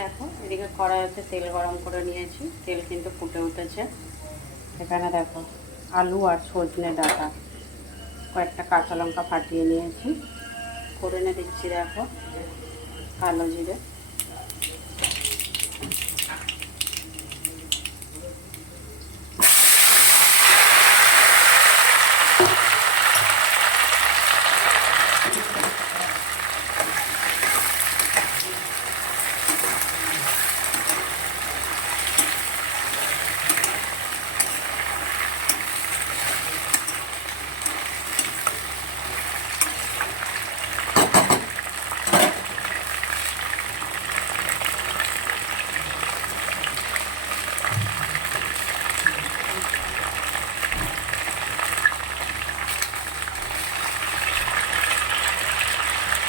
দেখো এদিকে কড়াইতে তেল গরম করে নিয়েছি, তেল কিন্তু ফুটে উঠেছে। এখানে দেখো আলু আর সজনে ডাঁটা, কয়েকটা কাঁচা লঙ্কা ফাটিয়ে নিয়েছি, ফোড়নে দিচ্ছি দেখো কালো জিরে,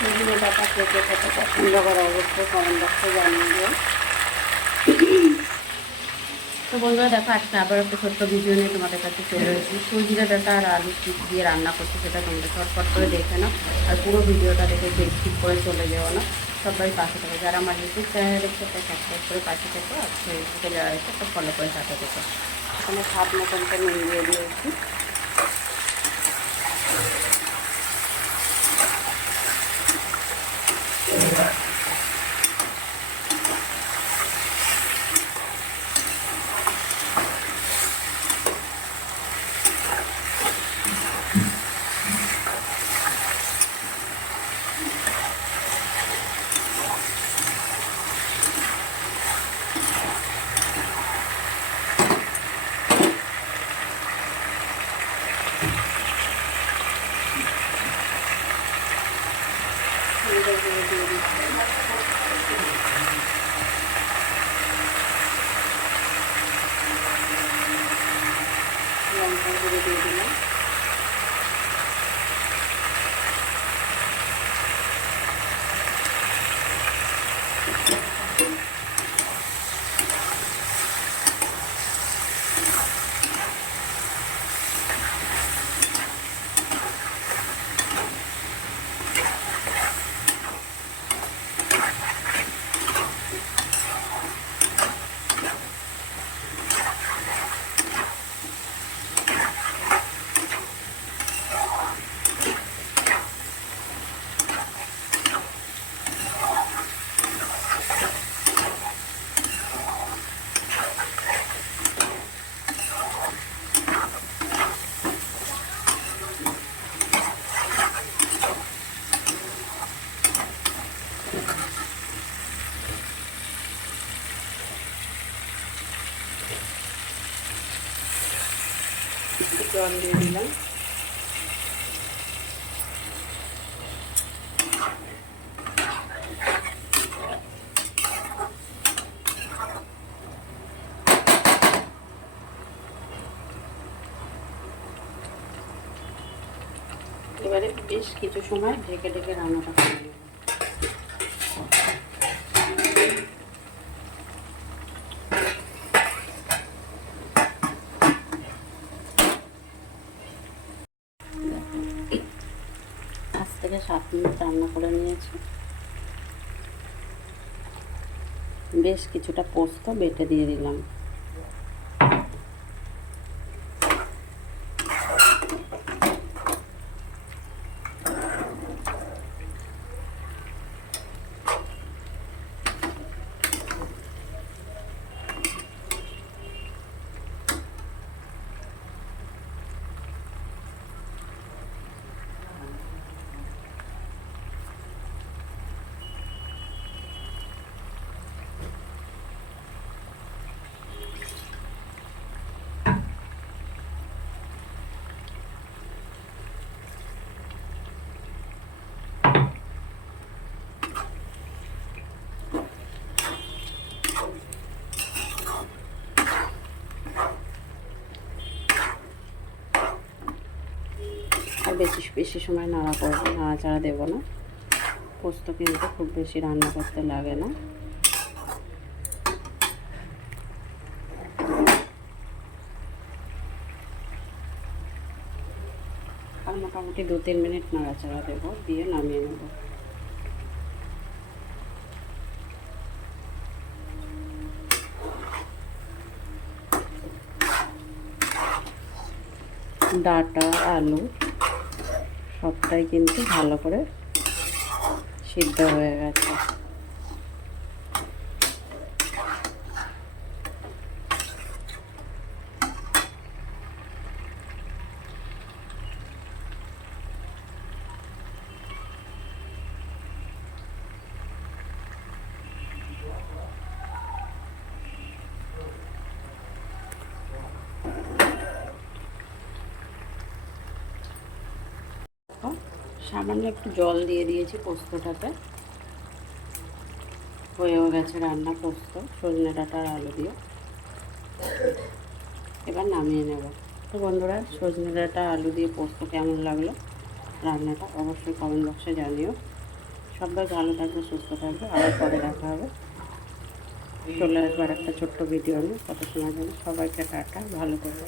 সজনে ডাঁটা কেটে খেতে পছন্দ করে অবশ্যই কমেন্ট বক্সে জানিয়ে দিও। তো বন্ধুরা দেখো আজকে আবার একটা ছোট্ট ভিডিও নিয়ে তোমাদের কাছে চলে এসেছি। সজনে ডাঁটা আর আলু চিপ দিয়ে রান্না করছি, সেটা তোমরা চটপট করে দেখে নাও, আর পুরো ভিডিওটা দেখে স্কিপ করে চলে যেও না। সবাই পাশে থাকে, যারা আমার ইউটিউব চ্যানেলে দেখছে তাই সাবস্ক্রাইব করে পাশে থেকো, আর ফেসবুকে যারা দেখছে তো ফলো করে সাথে থেকো। এখানে স্বাদ মতনটা মিলিয়ে দিয়েছি। লঙ্কা গুঁড়ো দিয়ে দিলাম, জল দিয়ে দিলাম। এবারে বেশ কিছু সময় ঢেকে ঢেকে রান্নাটা করে নেব। আজ থেকে 7 মিনিট রান্না করে নিয়েছি। বেশ কিছুটা পোস্ত বেটে দিয়ে দিলাম। আর বেশি সময় নাড়াচাড়া দেবো না। পোস্ত কিন্তু খুব বেশি রান্না করতে লাগে না। আর মোটামুটি 2-3 মিনিট নাড়াচাড়া দেবো, দিয়ে নামিয়ে নেব। ডাঁটা আলু সবটাই কিন্তু ভালো করে সিদ্ধ হয়ে গেছে। সামান্য একটু জল দিয়ে দিয়েছি পোস্তটাতে, হয়েও গেছে রান্না পোস্ত সজনে ডাঁটা আর আলু দিয়ে। এবার নামিয়ে নেব। তো বন্ধুরা, সজনে ডাঁটা আলু দিয়ে পোস্ত কেমন লাগলো রান্নাটা অবশ্যই কমেন্ট বক্সে জানিও। সবাই ভালো থাকবে, সুস্থ থাকবে, আবার পরে দেখা হবে। চলে আসবার একটা ছোট্ট ভিডিও নিয়ে, কত সময় জন্য সবাইকে টাটা, ভালো থাকবে।